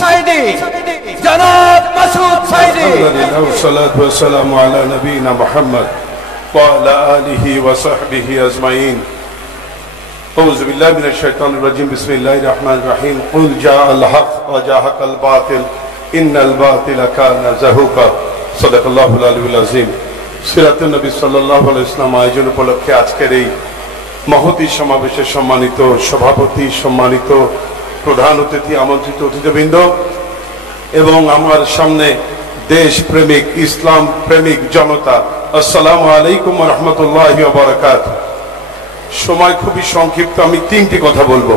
সাইদি, জনাব মাসুদ সাইদি। আলহামদুলিল্লাহ ওয়াসসালাতু ওয়াসসালামু আলা নবিয়িনা মুহাম্মদ ওয়া আলা আলিহি ওয়া সাহবিহি আজমাইন। আউযু বিল্লাহি মিনাশ শাইতানির রাজিম। বিসমিল্লাহির রহমানির রহিম। কুল জাআল হক ওয়া জাহাকাল বাতিল ইন্নাল বাতিলা কানা যাহুকা। সাদাকাল্লাহুল আলিয়্যুল আযীম। সিরাতুন নবী সাল্লাল্লাহু আলাইহি ওয়াসাল্লাম আয়োজন উপলক্ষে আজকের এই মহতী সমাবেশের সম্মানিত সভাপতি, সম্মানিত প্রধান অতিথি, আমন্ত্রিত অতিথিবৃন্দ এবং আমার সামনে দেশ প্রেমিক, ইসলাম প্রেমিক জনতা, আসসালামু আলাইকুম ওয়া রাহমাতুল্লাহি ওয়া বারাকাতুহু। সময় খুবই সংক্ষিপ্ত, আমি তিনটি কথা বলবো।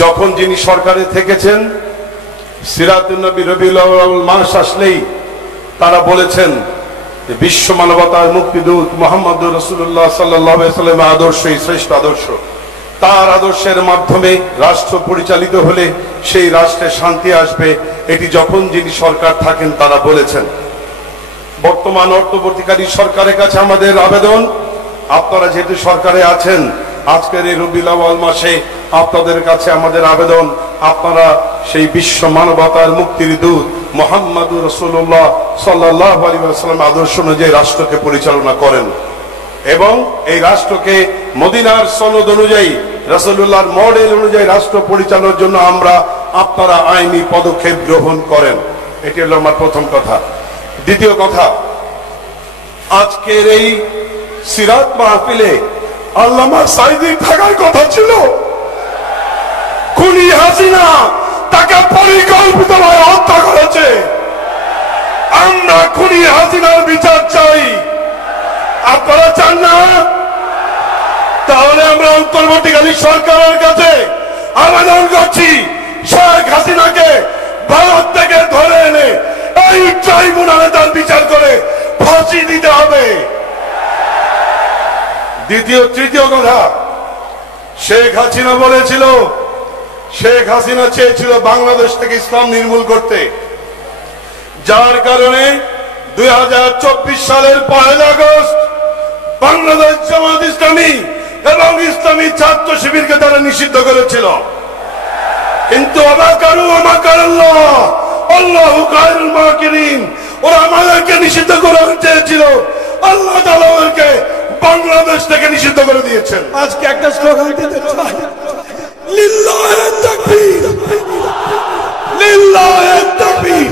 যখন যিনি সরকারে থেকেছেন, সিরাতুন নবী রবিউল আউয়াল মাস আসলেই তারা বলেছেন যে বিশ্ব মানবতার মুক্তিদূত মুহাম্মদুর রাসূলুল্লাহ সাল্লাল্লাহু আলাইহি ওয়াসাল্লামের আদর্শই শ্রেষ্ঠ আদর্শ। তার আদর্শের মাধ্যমে রাষ্ট্র পরিচালিত হলে সেই রাষ্ট্রে শান্তি আসবে, এটি যখন যিনি সরকার থাকেন তারা বলেছেন। বর্তমান অন্তর্বর্তীকালী সরকারের কাছে আমাদের আবেদন, আপনারা যেহেতু সরকারে আছেন, আজকের এই রবিউল আউয়াল মাসে আপনাদের কাছে আমাদের আবেদন, আপনারা সেই বিশ্ব মানবতার মুক্তির দূত মুহাম্মদুর রাসূলুল্লাহ সাল্লাল্লাহু আলাইহি ওয়াসাল্লাম আদর্শ অনুযায়ী রাষ্ট্রকে পরিচালনা করেন এবং এই রাষ্ট্রকে মদিনার সনদ অনুযায়ী, রাসূলুল্লাহর মডেল অনুযায়ী রাষ্ট্র পরিচালনার জন্য আপনারা আইনি পদক্ষেপ গ্রহণ করেন। এটি হলো আমার প্রথম কথা। দ্বিতীয় কথা, আজকের এই সিরাত মাহফিলে আল্লামা সাঈদী থাকার কথা ছিল। খুনি হাসিনা তাকে পরিকল্পিতভাবে হত্যা করেছে। আমরা খুনি হাসিনার বিচার চাই, আপনারা চান না? তাহলে আমরা অন্তর্বর্তীকালী সরকারের কাছে আবেদন করছি, শেখ হাসিনাকে ভারত থেকে ধরে এনে এই ট্রাইব্যুনালে তার বিচার করে ফাঁসি দিতে হবে। তৃতীয় কথা, শেখ হাসিনা বলেছিল, শেখ হাসিনা চেয়েছিল বাংলাদেশ থেকে ইসলাম নির্মূল করতে, যার কারণে 2024 সালের 1 আগস্ট বাংলাদেশ জামাত ইসলামী এবং ইসলামী ছাত্র শিবিরকে তারা নিষিদ্ধ করেছিল। কিন্তু আল্লাহু খায়রুল মাকিরিন, ওরা আমাদেরকে নিষিদ্ধ করে চেয়েছিল, আল্লাহ তাআলা ওদেরকে বাংলাদেশ থেকে নিষিদ্ধ করে দিয়েছেন। আজকে একটা স্লোগান দিতে চাই, লিল্লাহি তাকবীর, লিল্লাহি তাকবীর।